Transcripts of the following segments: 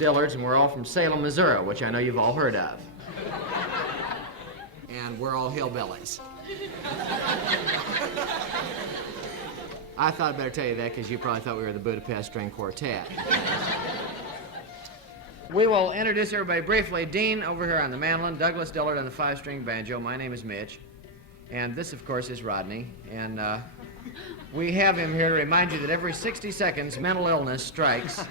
Dillards, and we're all from Salem, Missouri, which I know you've all heard of. And we're all hillbillies. I thought I'd better tell you that because you probably thought we were the Budapest String Quartet. We will introduce everybody briefly. Dean over here on the mandolin, Douglas Dillard on the 5-string banjo. My name is Mitch. And this, of course, is Rodney. And we have him here to remind you that every 60 seconds, mental illness strikes.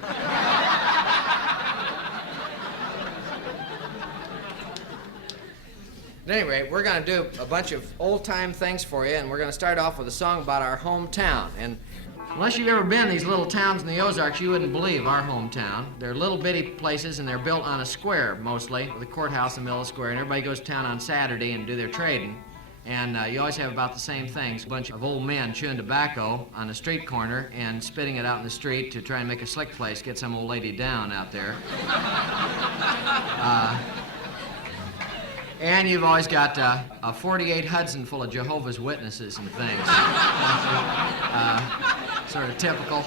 At any rate, we're going to do a bunch of old-time things for you, and we're going to start off with a song about our hometown. And unless you've ever been in these little towns in the Ozarks, you wouldn't believe our hometown. They're little bitty places, and they're built on a square, mostly, with a courthouse in the middle of the square, and everybody goes to town on Saturday and do their trading. And you always have about the same things, a bunch of old men chewing tobacco on a street corner and spitting it out in the street to try and make a slick place, get some old lady down out there. And you've always got a 48 Hudson full of Jehovah's Witnesses and things. Sort of typical.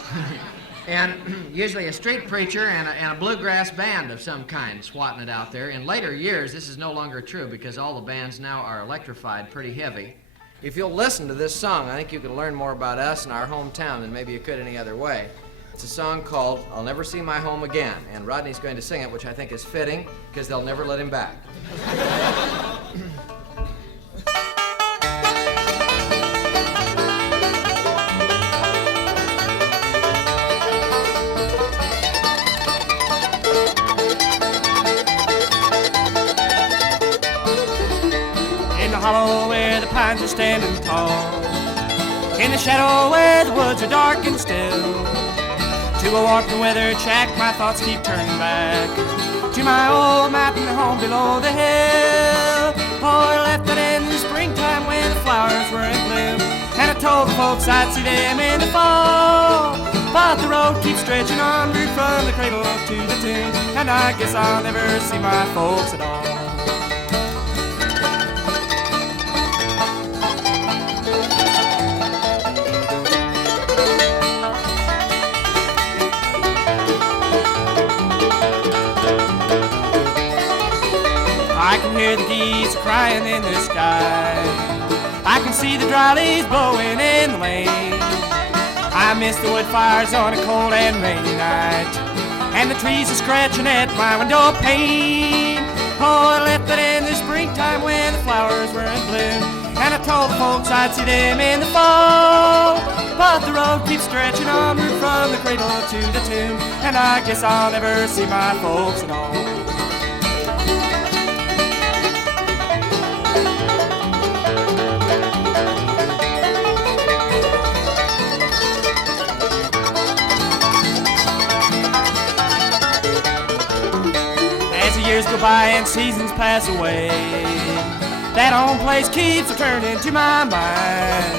And usually a street preacher and a bluegrass band of some kind swatting it out there. In later years, this is no longer true because all the bands now are electrified pretty heavy. if you'll listen to this song, I think you can learn more about us and our hometown than maybe you could any other way. It's a song called I'll Never See My Home Again, and Rodney's going to sing it, which I think is fitting because they'll never let him back. Hollow where the pines are standing tall, in the shadow where the woods are dark and still, to a warped and weathered shack my thoughts keep turning back, to my old mountain home below the hill. Oh, I left it in the springtime when the flowers were in bloom, and I told the folks I'd see them in the fall. But the road keeps stretching onward from the cradle to the tomb, and I guess I'll never see my folks at all. I can hear the geese crying in the sky, I can see the dry leaves blowing in the lane. I miss the wood fires on a cold and rainy night, and the trees are scratching at my window pane. Oh, I left it in the springtime when the flowers were in bloom, and I told the folks I'd see them in the fall. But the road keeps stretching onward from the cradle to the tomb, and I guess I'll never see my folks at all. Years go by and seasons pass away, that home place keeps returning to my mind.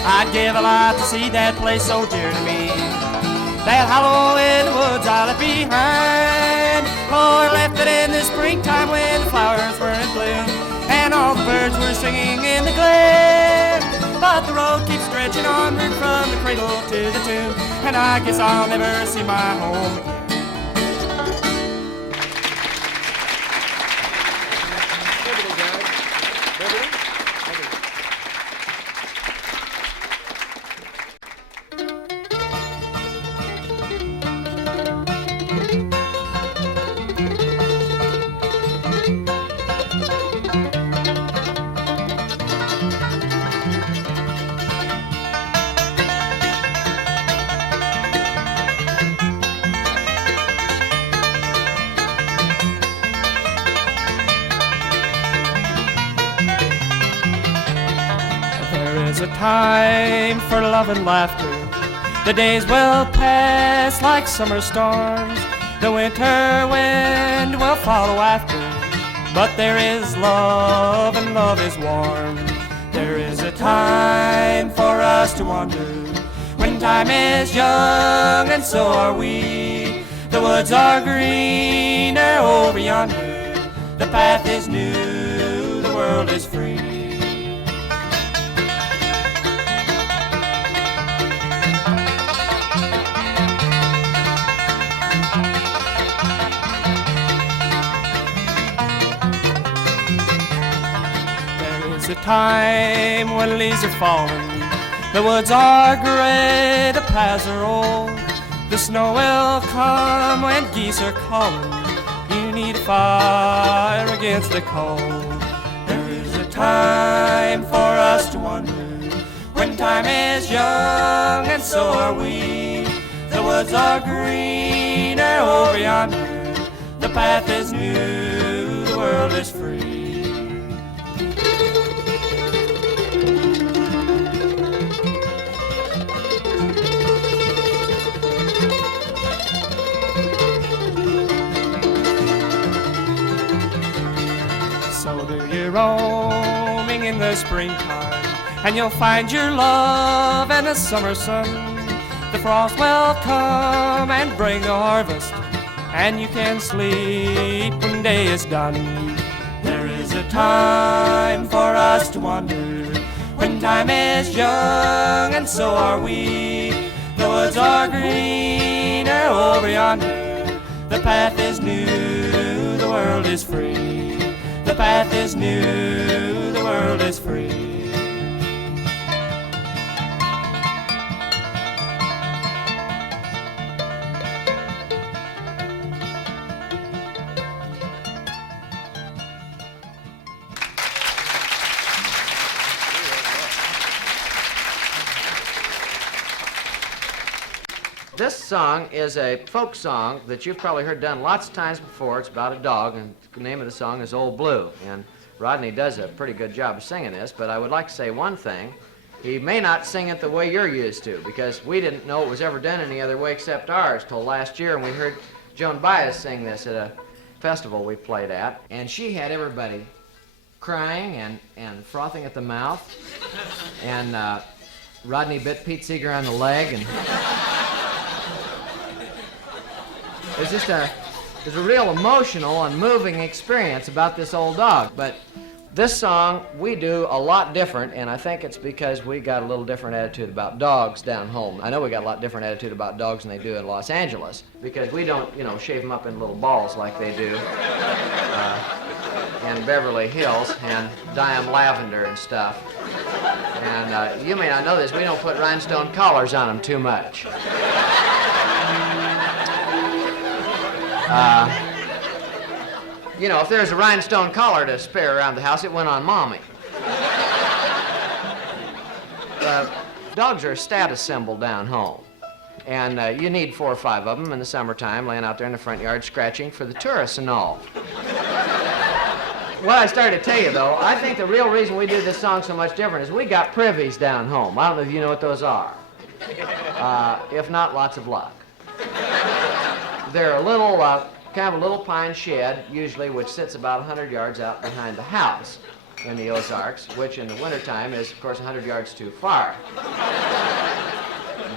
I'd give a lot to see that place so dear to me, that hollow in the woods I left behind. Oh, I left it in the springtime when the flowers were in bloom, and all the birds were singing in the glen. But the road keeps stretching onward from the cradle to the tomb, and I guess I'll never see my home again. Time for love and laughter. The days will pass like summer storms. The winter wind will follow after. But there is love and love is warm. There is a time for us to wander, when time is young and so are we. The woods are greener over yonder. The path is new, the world is free. is a time when leaves are falling, the woods are gray, the paths are old, the snow will come when geese are calling. You need a fire against the cold. There is a time for us to wonder, when time is young and so are we. The woods are greener over yonder, the path is new, the world is free. So do your roaming in the springtime, and you'll find your love in the summer sun. The frost will come and bring the harvest, and you can sleep when day is done. There is a time for us to wonder, when time is young and so are we. The woods are greener over yonder, the path is new, the world is free. The path is new, the world is free. This song is a folk song that you've probably heard done lots of times before. It's about a dog, and the name of the song is Old Blue. And Rodney does a pretty good job of singing this, but I would like to say one thing. He may not sing it the way you're used to, because we didn't know it was ever done any other way except ours till last year, and we heard Joan Baez sing this at a festival we played at, and she had everybody crying and frothing at the mouth, and Rodney bit Pete Seeger on the leg, and it was a real emotional and moving experience about this old dog. But this song we do a lot different, and I think it's because we got a little different attitude about dogs down home. I know we got a lot different attitude about dogs than they do in Los Angeles, because we don't, shave them up in little balls like they do in Beverly Hills and dye them lavender and stuff. And you may not know this, we don't put rhinestone collars on them too much. If there's a rhinestone collar to spare around the house, it went on Mommy. Dogs are a status symbol down home. And you need 4 or 5 of them in the summertime, laying out there in the front yard scratching for the tourists and all. What I started to tell you, though, I think the real reason we do this song so much different is we got privies down home. I don't know if you know what those are. If not, lots of luck. They're a little, kind of a little pine shed, usually, which sits about 100 yards out behind the house in the Ozarks, which in the wintertime is, of course, 100 yards too far.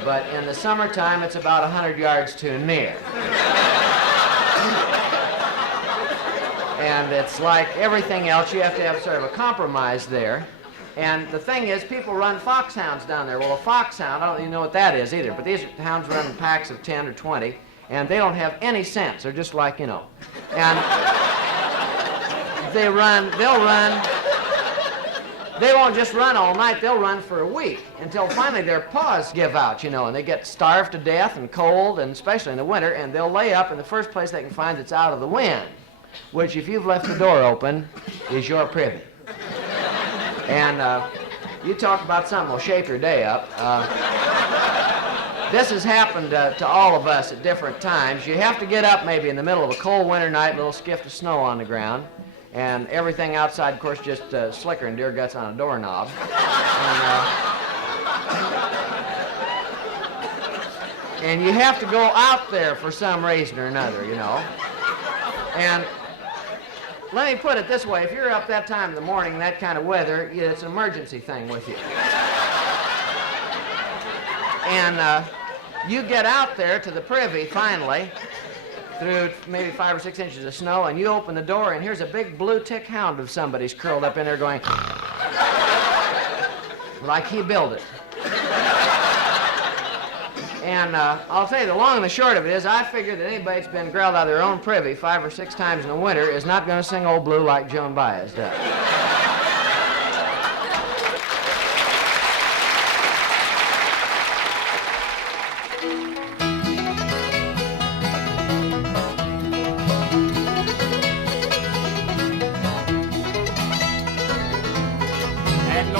But in the summertime, it's about 100 yards too near. And it's like everything else, you have to have sort of a compromise there. And the thing is, people run foxhounds down there. Well, a foxhound, I don't even know what that is either, but these hounds run in packs of 10 or 20. And they don't have any sense. They're just like, And they'll run. They won't just run all night. They'll run for a week until finally their paws give out, and they get starved to death and cold, and especially in the winter, and they'll lay up in the first place they can find that's out of the wind, which, if you've left the door open, is your privy. And you talk about something will shape your day up. This has happened to all of us at different times. You have to get up maybe in the middle of a cold winter night, a little skift of snow on the ground, and everything outside, of course, just slicker and deer guts on a doorknob. And you have to go out there for some reason or another, And let me put it this way, if you're up that time in the morning in that kind of weather, it's an emergency thing with you. And you get out there to the privy, finally, through maybe 5 or 6 inches of snow, and you open the door, and here's a big blue tick hound of somebody's curled up in there going, like he built it. And I'll tell you, the long and the short of it is, I figure that anybody that's been growled out of their own privy 5 or 6 times in the winter is not going to sing Old Blue like Joan Baez does.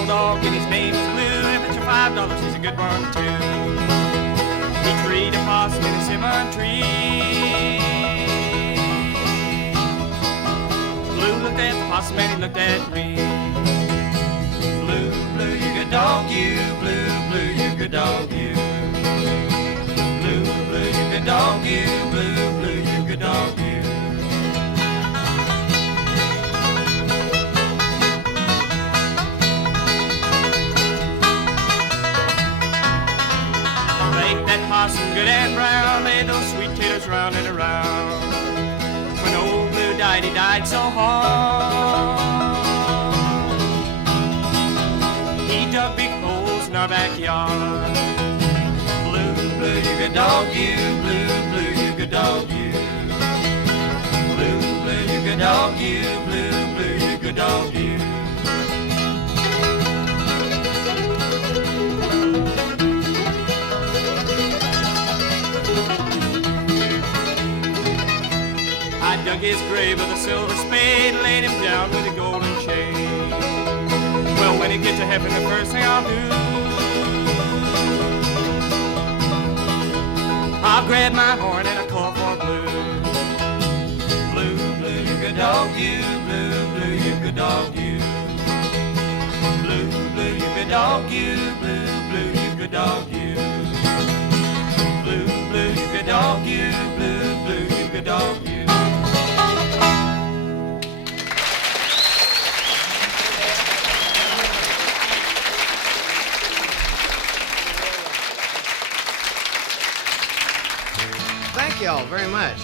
old dog and his name is Blue. If it's your $5, he's a good one too. He treated a possum in a cinnamon tree. Blue looked at the possum and he looked at me. Blue, Blue, you good dog, you. Blue, Blue, you good dog, you. Blue, Blue, you good dog, you. Blue, Blue, you good dog, you. Make that possum good and brown, lay those sweet taters round and around. When old Blue died, he died so hard. He dug big holes in our backyard. Blue, Blue, you good dog, you. Blue, Blue, you good dog, you. Blue, Blue, you good dog, you. Blue, Blue, you good dog, you. I dug his grave with a silver spade, laid him down with a golden chain. Well, when he gets to heaven, the first thing I'll do, I'll grab my horn and I'll call for Blue. Blue, Blue, you good dog, you. Blue, Blue, you good dog, you. Blue, Blue, you good dog, you. Blue, Blue, you good dog, you. Blue, Blue, you good dog, you. Blue, Blue, you good dog, you. Thank you all very much.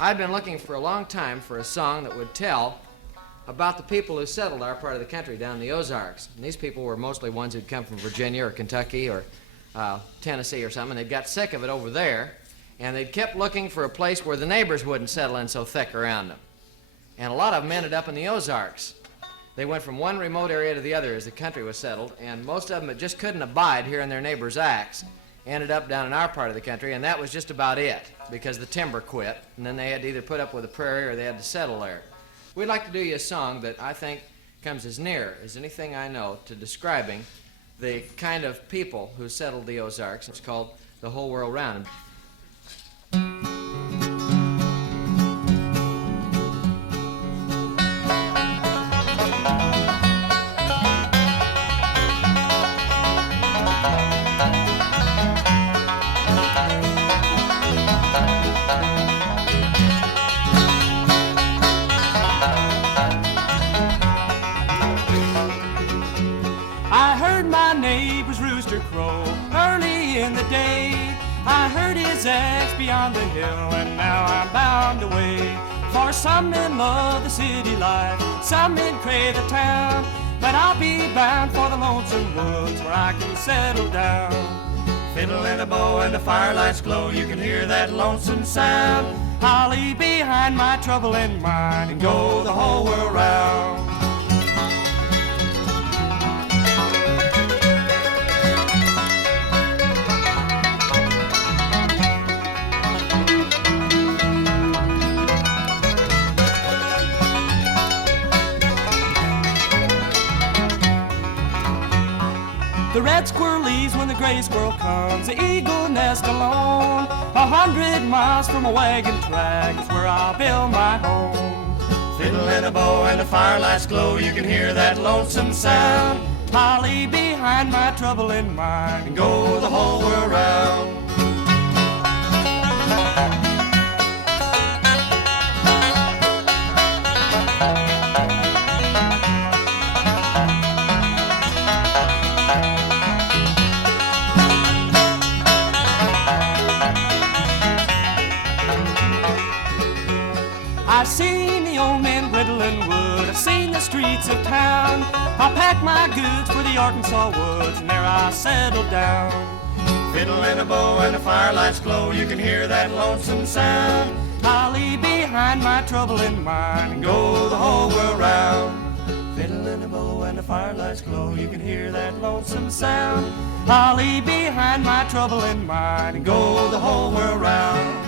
I've been looking for a long time for a song that would tell about the people who settled our part of the country down in the Ozarks. And these people were mostly ones who'd come from Virginia or Kentucky or Tennessee or something. They'd got sick of it over there, and they'd kept looking for a place where the neighbors wouldn't settle in so thick around them. And a lot of them ended up in the Ozarks. They went from one remote area to the other as the country was settled, and most of them that just couldn't abide hearing their neighbors' acts ended up down in our part of the country, and that was just about it, because the timber quit, and then they had to either put up with the prairie or they had to settle there. We'd like to do you a song that I think comes as near as anything I know to describing the kind of people who settled the Ozarks. It's called the whole world round. I heard my neighbor's rooster crow early in the day. I heard his eggs beyond the hill, and now I'm bound away. For some men love the city life, some men crave the town, but I'll be bound for the lonesome woods where I can settle down. Fiddle and a bow and the firelights glow, you can hear that lonesome sound. I'll leave behind my trouble and mine and go the whole world round. The red squirrel leaves when the gray squirrel comes. The eagle nest alone. 100 miles from a wagon track is where I'll build my home. Fiddle and a bow and the firelights glow, you can hear that lonesome sound. I'll leave behind my trouble in mind and go the whole world round. I've seen the old men whittling wood, I've seen the streets of town. I'll pack my goods for the Arkansas woods, and there I'll settle down. Fiddle and a bow and the firelights glow, you can hear that lonesome sound. I'll leave behind my trouble in mind and go the whole world round. Fiddle and a bow and the firelights glow, you can hear that lonesome sound. I'll leave behind my trouble in mind and go the whole world round.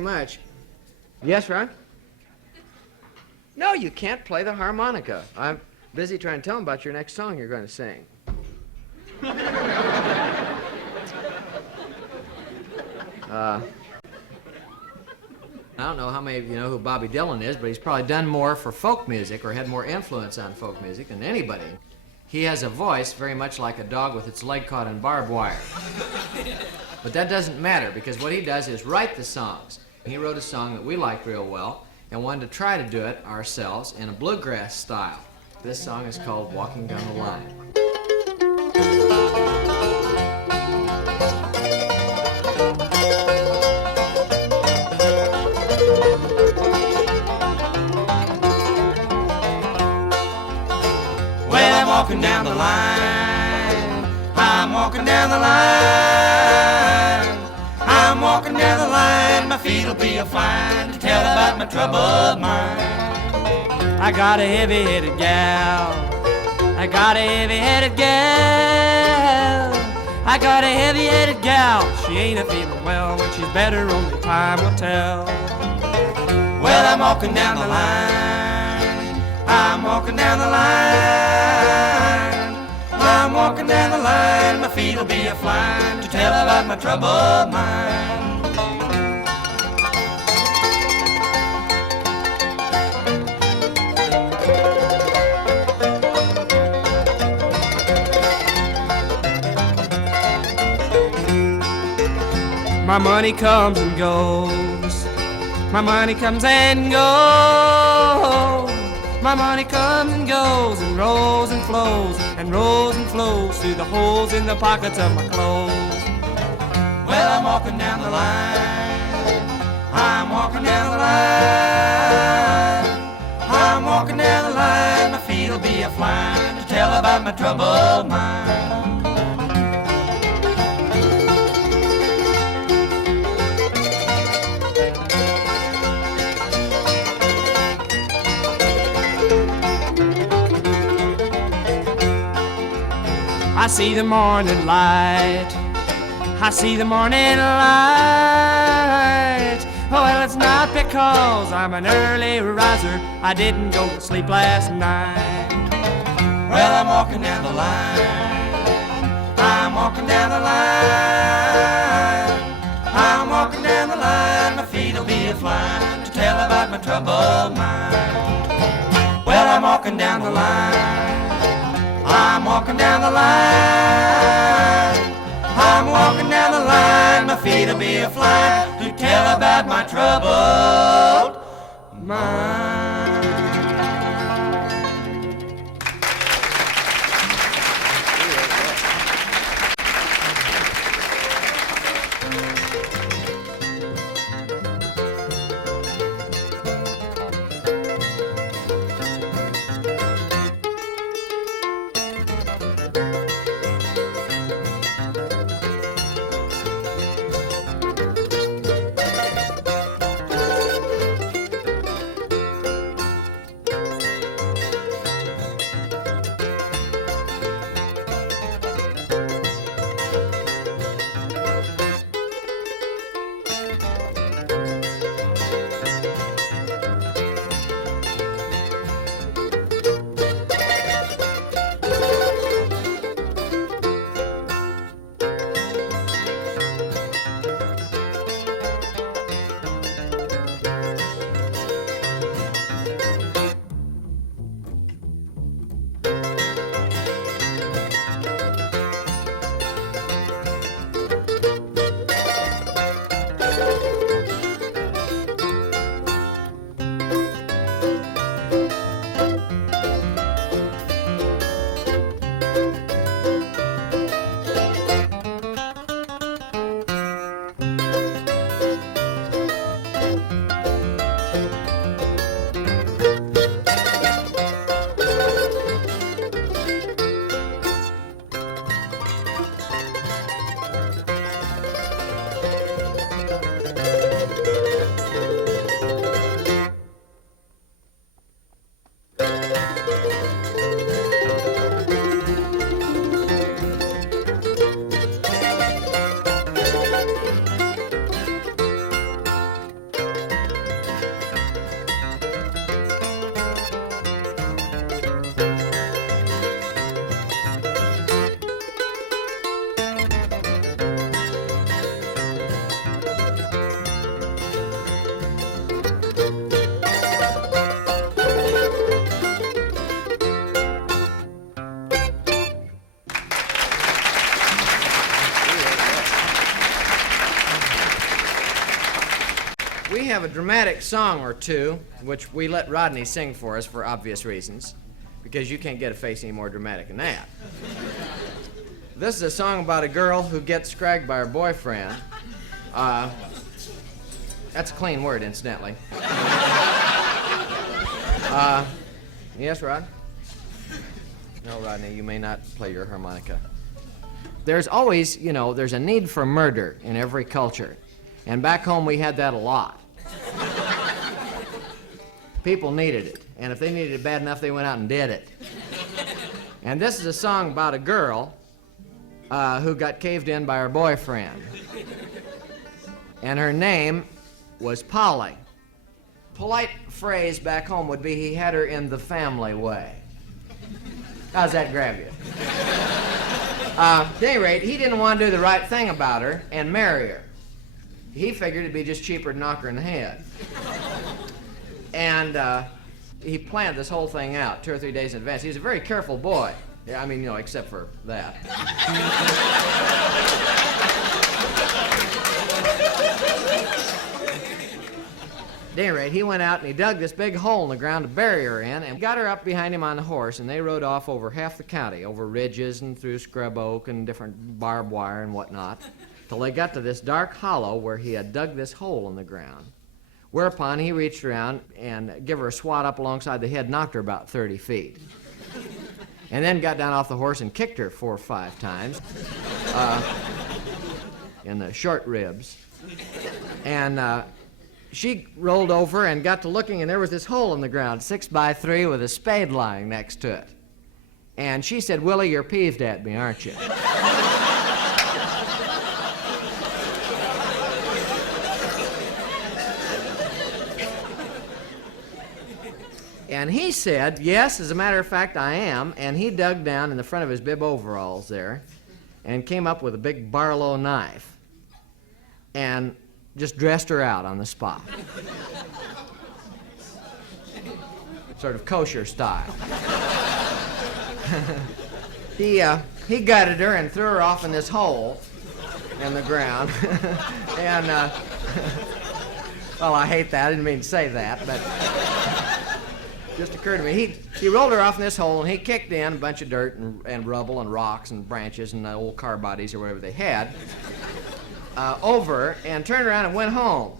much. Yes, Ron? No, you can't play the harmonica. I'm busy trying to tell him about your next song you're going to sing. I don't know how many of you know who Bobby Dylan is, but he's probably done more for folk music or had more influence on folk music than anybody. He has a voice very much like a dog with its leg caught in barbed wire. But that doesn't matter, because what he does is write the songs. He wrote a song that we liked real well and wanted to try to do it ourselves in a bluegrass style. This song is called Walking Down the Line. Walking down the line, I'm walking down the line, I'm walking down the line, my feet'll be a fine to tell about my troubled mind. I got a heavy-headed gal, I got a heavy-headed gal, I got a heavy-headed gal, she ain't a feeling well, when she's better only time will tell. Well, I'm walking down the line, I'm walking down the line, I'm walking down the line, my feet'll be a flying to tell about my troubled mind. My money comes and goes, my money comes and goes. My money comes and goes and rolls and flows and rolls and flows through the holes in the pockets of my clothes. Well, I'm walking down the line, I'm walking down the line, I'm walking down the line, my feet'll be a flying to tell about my troubled mind. I see the morning light, I see the morning light. Oh, well, it's not because I'm an early riser, I didn't go to sleep last night. Well, I'm walking down the line, I'm walking down the line, I'm walking down the line, my feet'll be a flying to tell about my troubled mind. Well, I'm walking down the line, I'm walking down the line, I'm walking down the line, my feet'll be a flying to tell about my troubled mind. have a dramatic song or two, which we let Rodney sing for us for obvious reasons, because you can't get a face any more dramatic than that. This is a song about a girl who gets scragged by her boyfriend. That's a clean word, incidentally. Yes, Rod? No, Rodney, you may not play your harmonica. There's always, there's a need for murder in every culture. And back home, we had that a lot. People needed it. And if they needed it bad enough, they went out and did it. And this is a song about a girl who got caved in by her boyfriend. And her name was Polly. Polite phrase back home would be he had her in the family way. How's that grab you? At any rate, he didn't want to do the right thing about her and marry her. He figured it'd be just cheaper to knock her in the head. And he planned this whole thing out 2 or 3 days in advance. He was a very careful boy. Yeah, except for that. At any rate, he went out and he dug this big hole in the ground to bury her in and got her up behind him on the horse, and they rode off over half the county, over ridges and through scrub oak and different barbed wire and whatnot, till they got to this dark hollow where he had dug this hole in the ground. Whereupon he reached around and gave her a swat up alongside the head, knocked her about 30 feet. And then got down off the horse and kicked her 4 or 5 times in the short ribs. And she rolled over and got to looking, and there was this hole in the ground, 6 by 3, with a spade lying next to it. And she said, "Willie, you're peeved at me, aren't you?" And he said, "Yes, as a matter of fact, I am." And he dug down in the front of his bib overalls there and came up with a big Barlow knife and just dressed her out on the spot. Sort of kosher style. He gutted her and threw her off in this hole in the ground. And, well, I hate that. I didn't mean to say that, but just occurred to me. He rolled her off in this hole, and he kicked in a bunch of dirt and rubble and rocks and branches and old car bodies or whatever they had over and turned around and went home.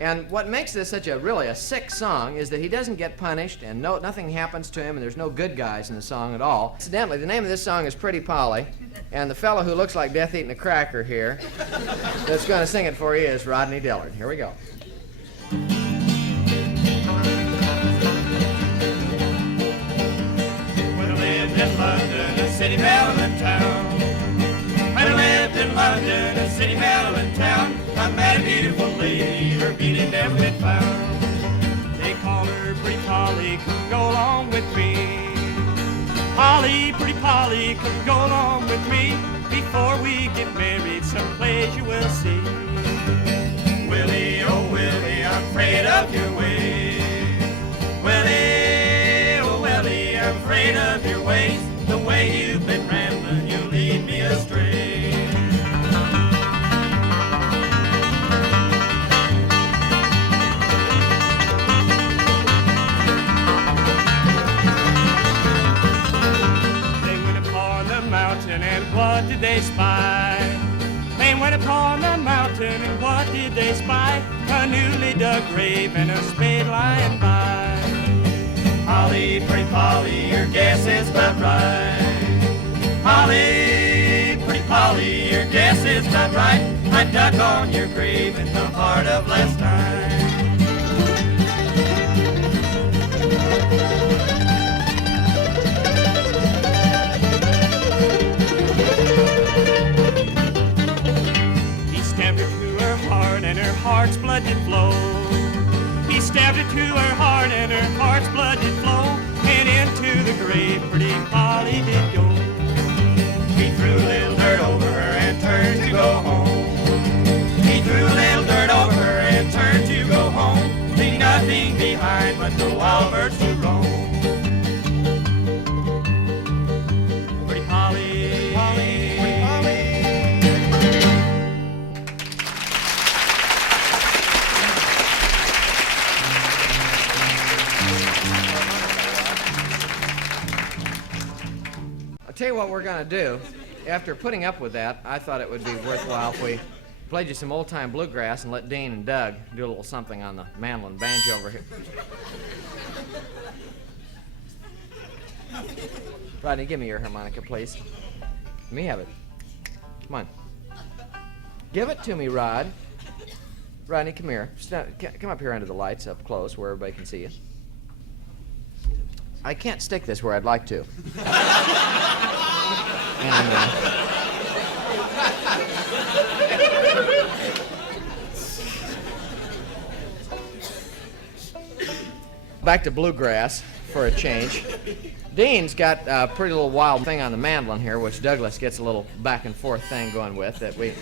And what makes this such really a sick song is that he doesn't get punished and nothing happens to him, and there's no good guys in the song at all. Incidentally, the name of this song is Pretty Polly, and the fellow who looks like death eating a cracker here that's going to sing it for you is Rodney Dillard. Here we go. When I lived in London, a city Maryland town. When I lived in London, a city Maryland town, I met a beautiful lady, her beauty never been found. They call her Pretty Polly, come go along with me. Polly, Pretty Polly, come go along with me. Before we get married, someplace you will see. Willie, oh Willie, I'm afraid of your ways. Willie, oh Willie, I'm afraid of your ways. The way you've been rambling, you lead me astray. And what did they spy? They went upon the mountain, and what did they spy? A newly dug grave and a spade lying by. Polly, Pretty Polly, your guess is about right. Polly, Pretty Polly, your guess is about right. I dug on your grave in the heart of last night. And her heart's blood did flow. He stabbed it to her heart, and her heart's blood did flow. And into the grave Pretty Polly did go. He threw a little dirt over her and turned to go home. He threw a little dirt over her and turned to go home, leaving nothing behind but the wild birds to roam. Pretty Polly, Polly, Pretty Polly. Tell you what we're going to do. After putting up with that, I thought it would be worthwhile if we played you some old-time bluegrass and let Dean and Doug do a little something on the mandolin banjo over here. Rodney, give me your harmonica, please. Let me have it. Come on. Give it to me, Rod. Rodney, come here. Come up here under the lights up close where everybody can see you. I can't stick this where I'd like to. Back to bluegrass for a change. Dean's got a pretty little wild thing on the mandolin here, which Douglas gets a little back and forth thing going with that we...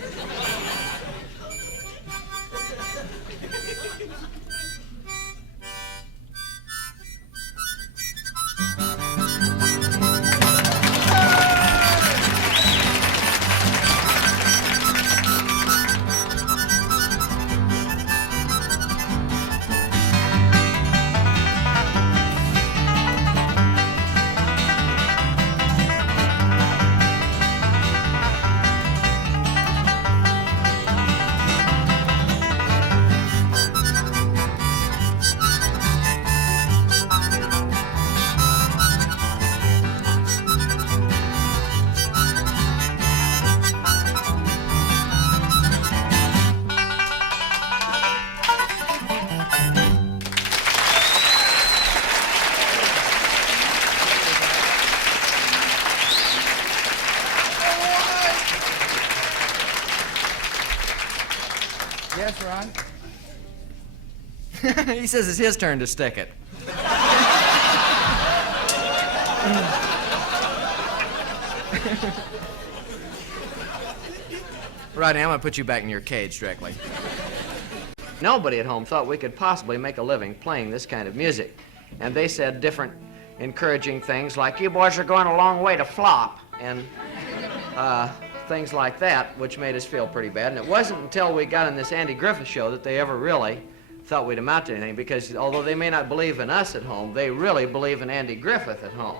Yes, Ron? He says it's his turn to stick it. Rodney, I'm going to put you back in your cage directly. Nobody at home thought we could possibly make a living playing this kind of music. And they said different encouraging things like, you boys are going a long way to flop, and things like that, which made us feel pretty bad. And it wasn't until we got on this Andy Griffith show that they ever really thought we'd amount to anything, because although they may not believe in us at home, they really believe in Andy Griffith at home.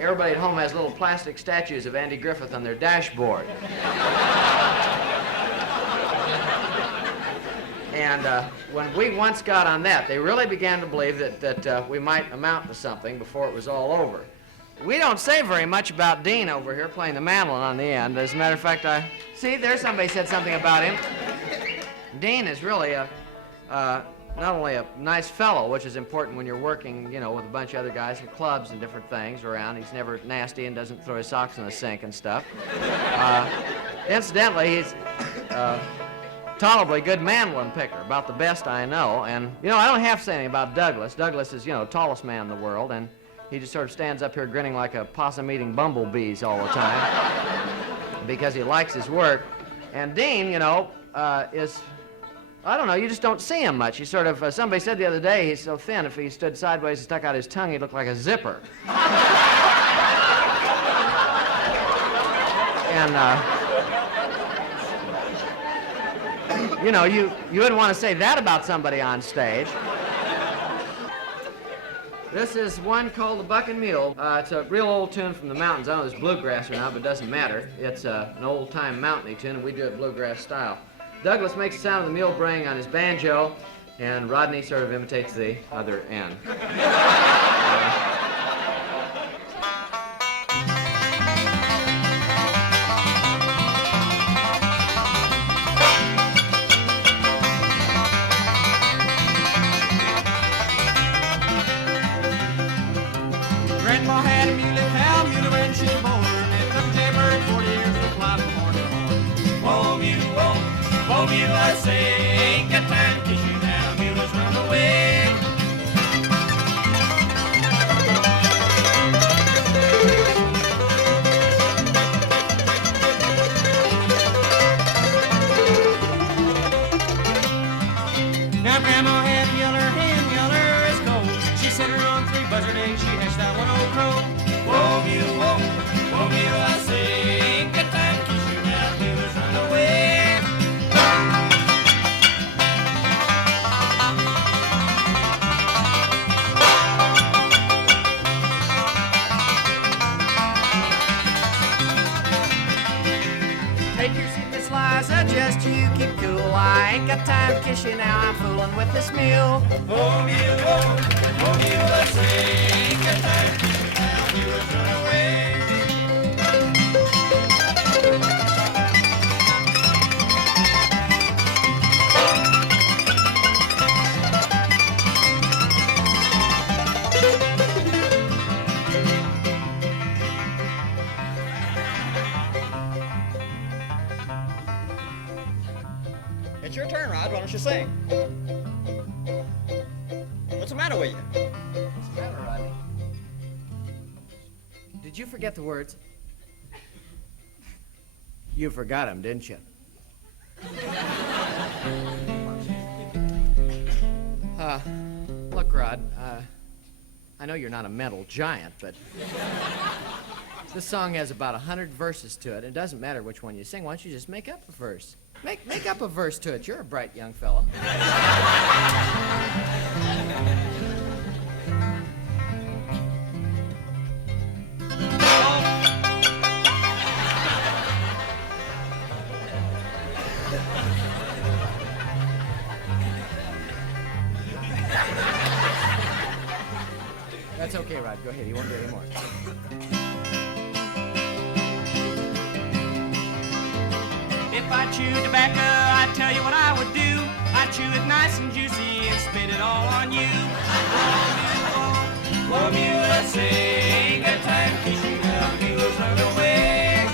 Everybody at home has little plastic statues of Andy Griffith on their dashboard. And when we once got on that, they really began to believe that we might amount to something before it was all over. We don't say very much about Dean over here playing the mandolin on the end. As a matter of fact, see, there's somebody said something about him. Dean is really not only a nice fellow, which is important when you're working, you know, with a bunch of other guys in clubs and different things around. He's never nasty and doesn't throw his socks in the sink and stuff. Incidentally, he's tolerably good mandolin picker, about the best I know. And, you know, I don't have to say anything about Douglas. Douglas is, you know, the tallest man in the world, and he just sort of stands up here grinning like a possum eating bumblebees all the time because he likes his work. And Dean, you know, is, I don't know, you just don't see him much. He sort of, somebody said the other day, he's so thin, if he stood sideways and stuck out his tongue, he'd look like a zipper. And, you know, you wouldn't want to say that about somebody on stage. This is one called the Buckin Mule. It's a real old tune from the mountains. I don't know if it's bluegrass or not, but it doesn't matter. It's an old-time mountainy tune, and we do it bluegrass style. Douglas makes the sound of the mule braying on his banjo, and Rodney sort of imitates the other end. Grandma had a muley cow, muley when she was born, and took Jaybird 40 years to fly from horn to horn. Whoa, mule, I say, ain't got time to kiss you now, mule's run away. Now Grandma had a yeller hen, yeller as cold. She set her on 3 buzzard eggs, she hatched out 1 old crow. Whoa, mule, I say, ain't got time to kiss you now, mule's run away. best you keep cool. I ain't got time to kiss you now, I'm fooling with this mule. Oh, mule, let's sing. Ain't got time to kiss you now, mules run away. It's your turn, Rod. Why don't you sing? What's the matter with you? What's the matter, Rodney? Did you forget the words? You forgot them, didn't you? Look, Rod, I know you're not a mental giant, but this song has about 100 verses to it. It doesn't matter which one you sing. Why don't you just make up a verse? Make up a verse to it. You're a bright young fellow. That's okay, Rod. Go ahead. You won't do any more. If I chewed tobacco, I'd tell you what I would do. I'd chew it nice and juicy and spit it all on you. Oh, mule, let's sing. Got time to kiss you now, mules run away.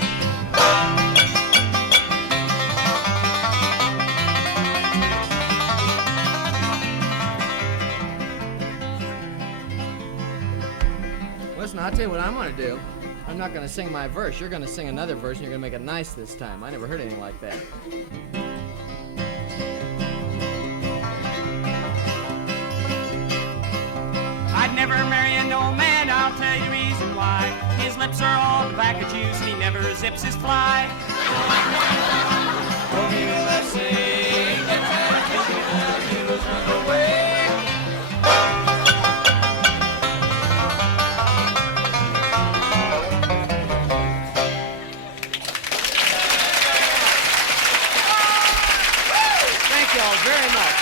Listen, I'll tell you what I'm going to do. I'm not going to sing my verse. You're going to sing another verse, and you're going to make it nice this time. I never heard anything like that. I'd never marry an old man, I'll tell you the reason why. His lips are all tobacco juice, and he never zips his fly. Oh, mule, let's sing. Get time to kiss you now, mules run away. Very much.